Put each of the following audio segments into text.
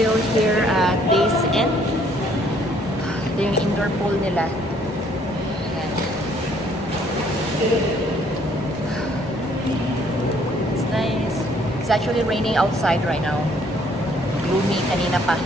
still here at Day's End. Ito yung indoor pool nila. Ayan. It's nice. It's actually raining outside right now. Gloomy kanina pa.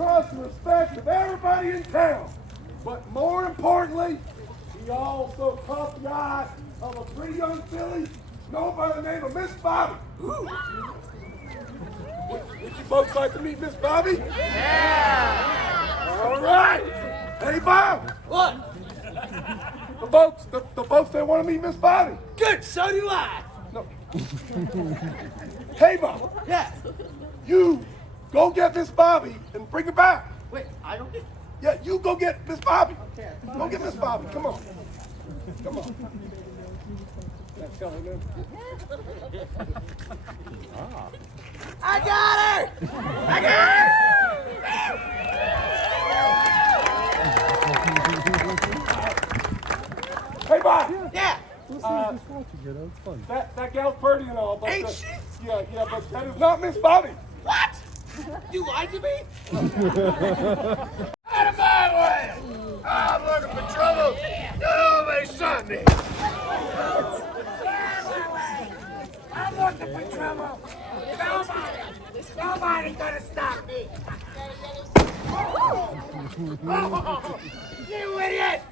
trust and respect of everybody in town. But more importantly, he also caught the eye of a pretty young filly known by the name of Miss Bobby. Would you folks like to meet Miss Bobby? Yeah! All right! Hey, Bob! What? The folks that want to meet Miss Bobby. Good, so do I. No. Hey, Bob. Yeah. You go get Miss Bobby and bring her back. Wait, I don't get... Yeah, you go get Miss Bobby. Okay. Go get Miss Bobby. Come on. Come on. That's coming in. I got her! I got her! Hey, Bob. Yeah. That gal's pretty and all, but Ain't she? yeah, but that is not Miss Bobby. What? You lied to me? Out of my way! I'm looking for trouble. Nobody shot me. I'm looking for trouble. Nobody. Nobody's gonna stop me. You idiot!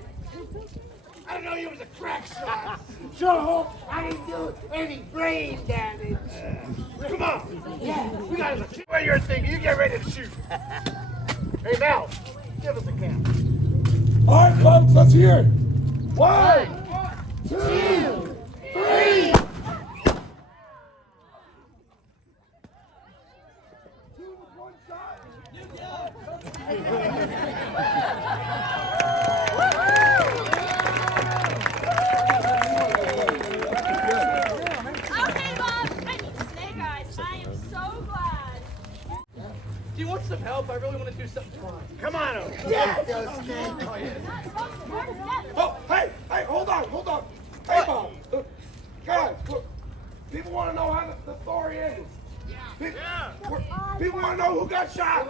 I didn't know you was a crack shot. So I didn't do any brain damage. Come on. Yeah. We gotta shoot where you're thinking. You get ready to shoot. Hey, Mel, give us a count. All right, folks, let's hear it. 1, 2, 3. Do you want some help? I really want to do something fun. Come on over. Yeah, those snakes. Oh, hey, hold on. Hey, Bob. Look, guys, look. People want to know how the story ends. People want to know who got shot.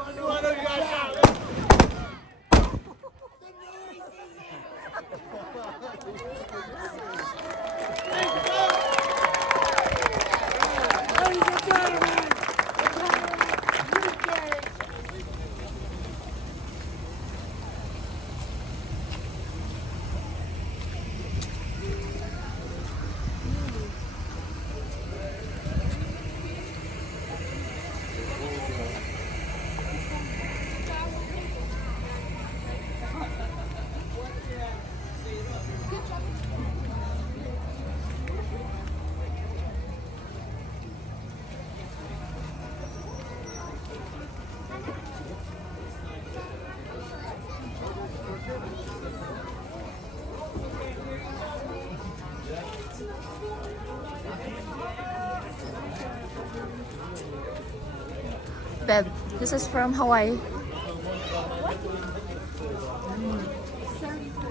Beb, this is from Hawaii.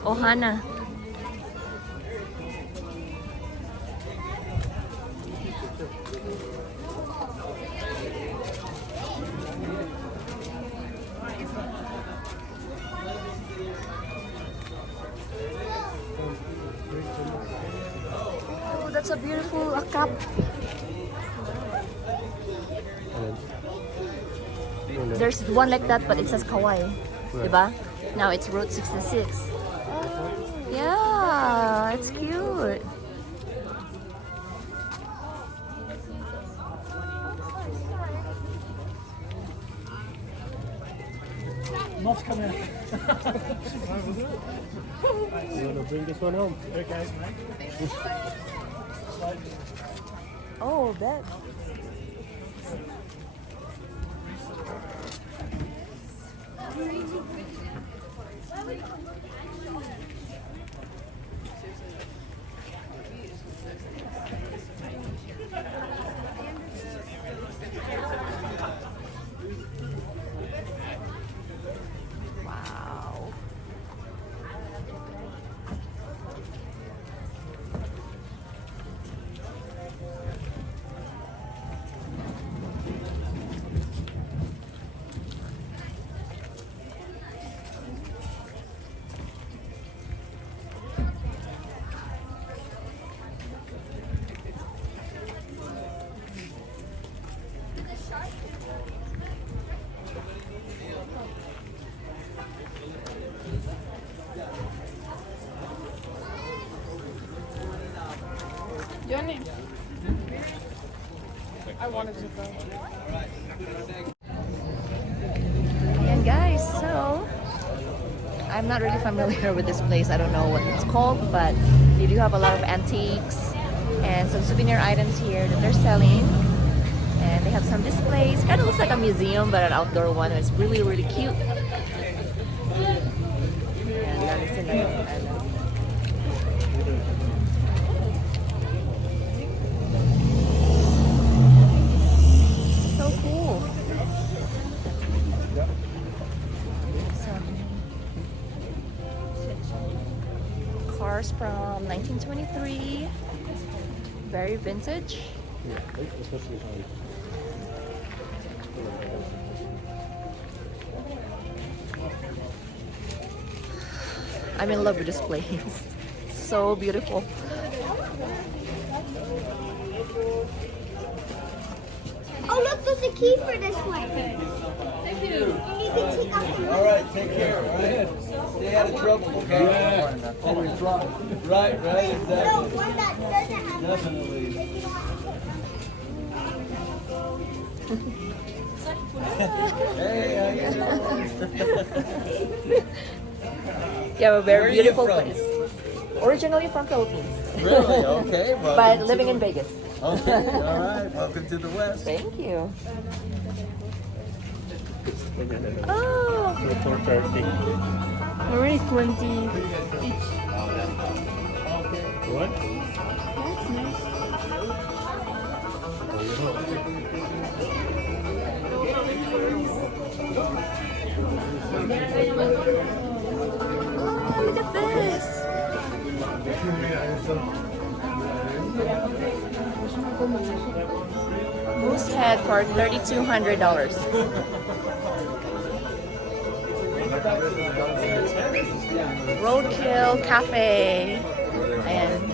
Ohana. Oh, that's a beautiful cup. There's one like that, but it says Kauai. Diba? Now it's Route 66. Yeah, it's cute. Moth's coming out. You want to bring this one home? Okay. Oh, that. Wow. Johnny, I wanted to go. And guys, so I'm not really familiar with this place. I don't know what it's called, but they do have a lot of antiques and some souvenir items here that they're selling. And they have some displays. Kind of looks like a museum, but an outdoor one. It's really, really cute. And that is another island. So cool. Some cars from 1923. Very vintage. Yeah, especially on. I'm in love with this place. So beautiful. Oh Oh, look, there's a key for this one. Thank you. And you can take off the All right, take care, all right? Stay out of trouble, okay? Yeah, always right. Right, No, exactly. one that doesn't have Definitely. Like, you don't Hey, how you doing? You have a Where very are you beautiful from? place. Originally from Philippines, Really? Okay. but welcome living to in Vegas. Okay, all right. Welcome to the West. Thank you. Oh, For 30. Already 20 each. What? That's nice. oh, look at this. Moose head for $3,200. Roadkill Cafe. And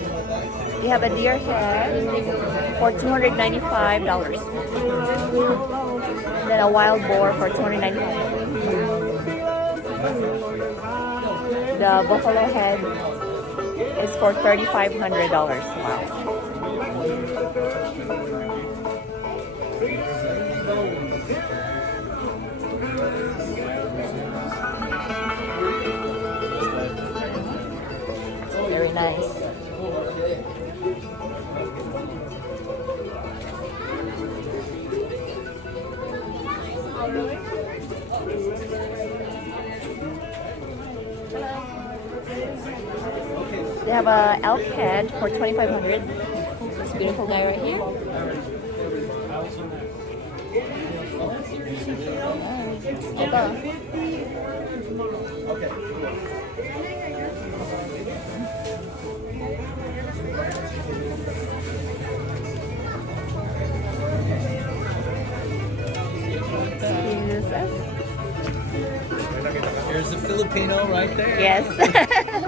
they have a deer head for $295. And then a wild boar for $295. The buffalo head is for $3,500. Wow. Very nice. They have a elk head for $2,500. This beautiful guy right here. Ito. There's a Filipino right there. Yes.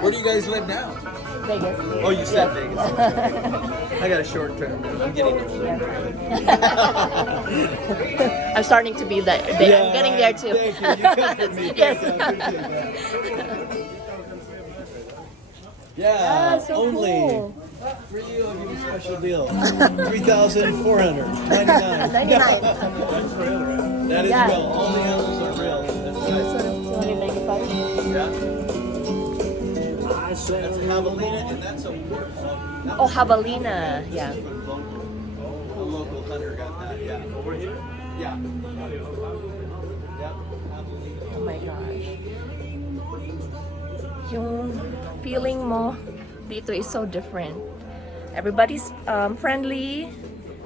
Where do you guys live now? Vegas. Oh, you said Vegas. I got a short term. I'm getting older. I'm starting to be that. I'm getting there too. Thank you. You comfort me. Yes. Thank you. I appreciate that. Yeah, so only cool. for you. I'll give you a special deal. $3,499. 99. That is Yeah. real. All the animals are real. Yeah. That's a javelina, and that's a warthog. Oh, javelina. Yeah. A local hunter got that. Yeah. Over here. Yeah. Yeah. Javelina. Oh my gosh. Yung feeling mo dito is so different. Everybody's friendly,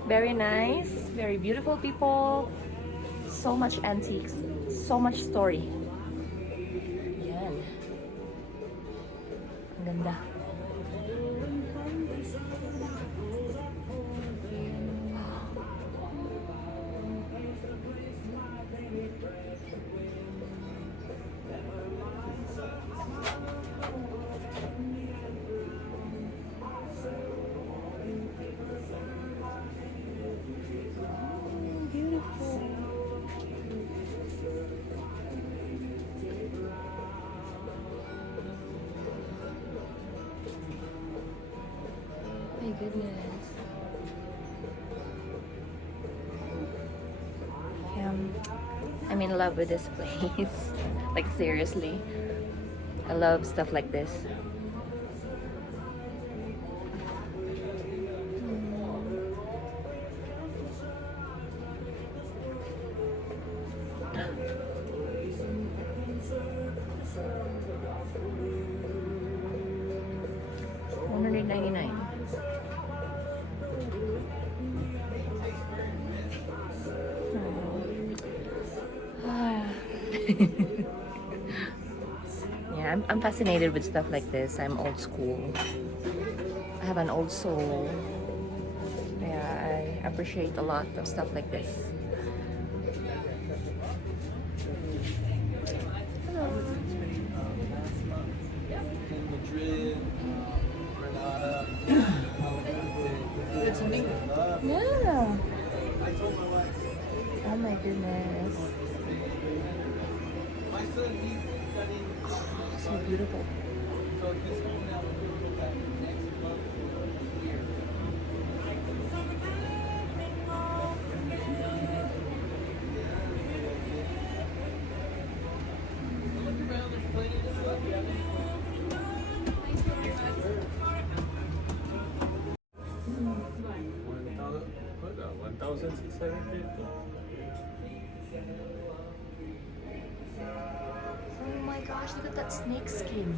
very nice, very beautiful people. So much antiques, so much story. Yan. Ang ganda. Beautiful. My goodness. I'm in love with this place. Like seriously. I love stuff like this. $199. Yeah, I'm fascinated with stuff like this. I'm old school. I have an old soul. Yeah, I appreciate a lot of stuff like this. Madrid, Granada. It's neat. Yeah. I told my wife. So beautiful. Oh my gosh, look at that snake skin.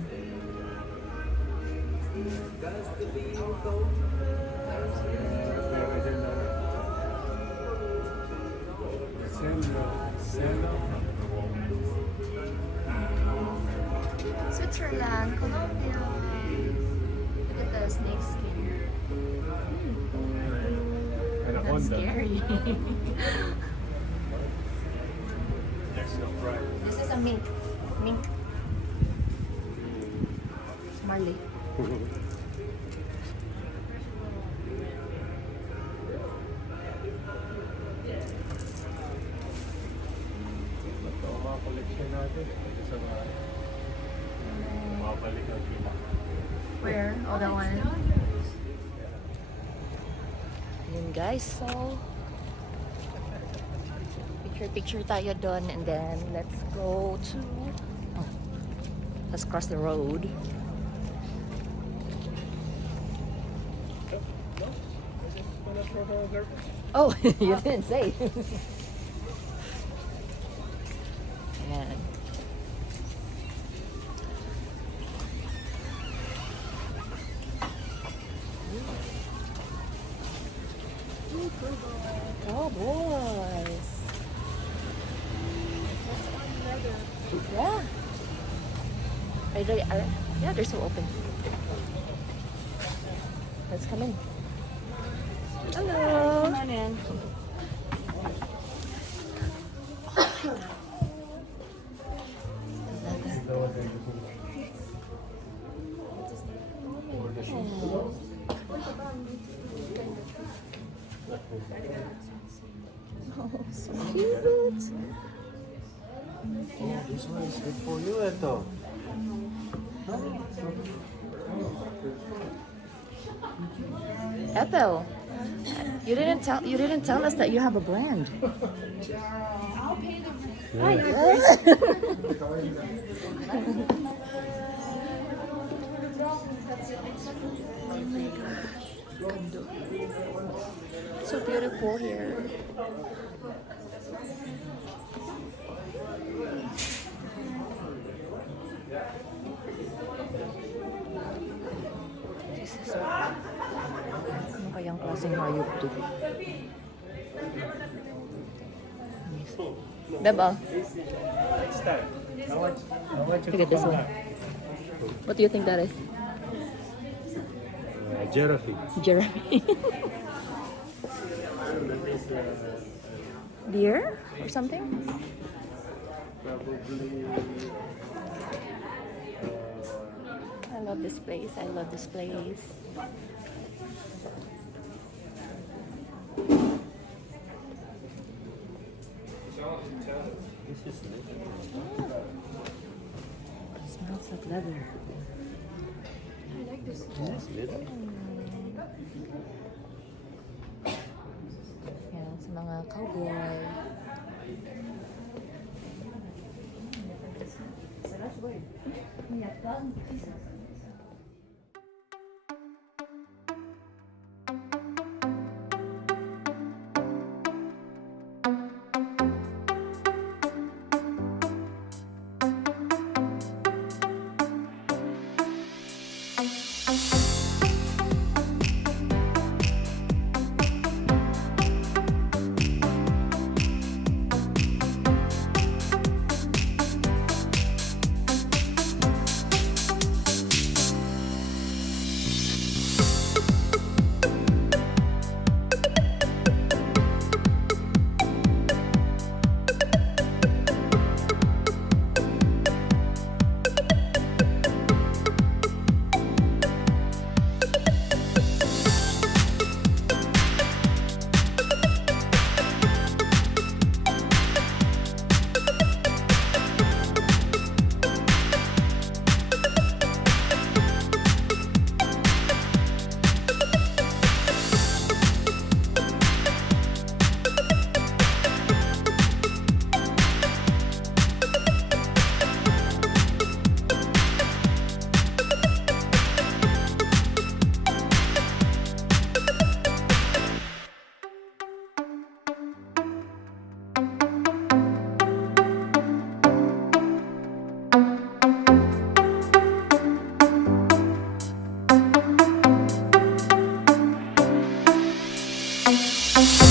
Switzerland, Colombia. Look at the snake skin. That's scary. This is a mink. Mink. It's Marley. Where? Oh, that one. Yun guys, so picture tayo dun, and then let's go to, oh, let's cross the road. Oh, you didn't say. Ayan. Oh, boys. Yeah. Yeah, they're so open. Let's come in. Hello. Come on in. Oh, so cute. This one is good for you, Eto. Ethel, you didn't tell us that you have a brand. Hi, Oh my gosh. So beautiful here. This is ano kayang klaseng hayop to? Beba, look at this one. What do you think that is? Giraffe. Jeremy. Deer or something? I love this place. I love this place. This is leather. It smells like leather. This is leather. Yan, sa mga cowboy. Bye.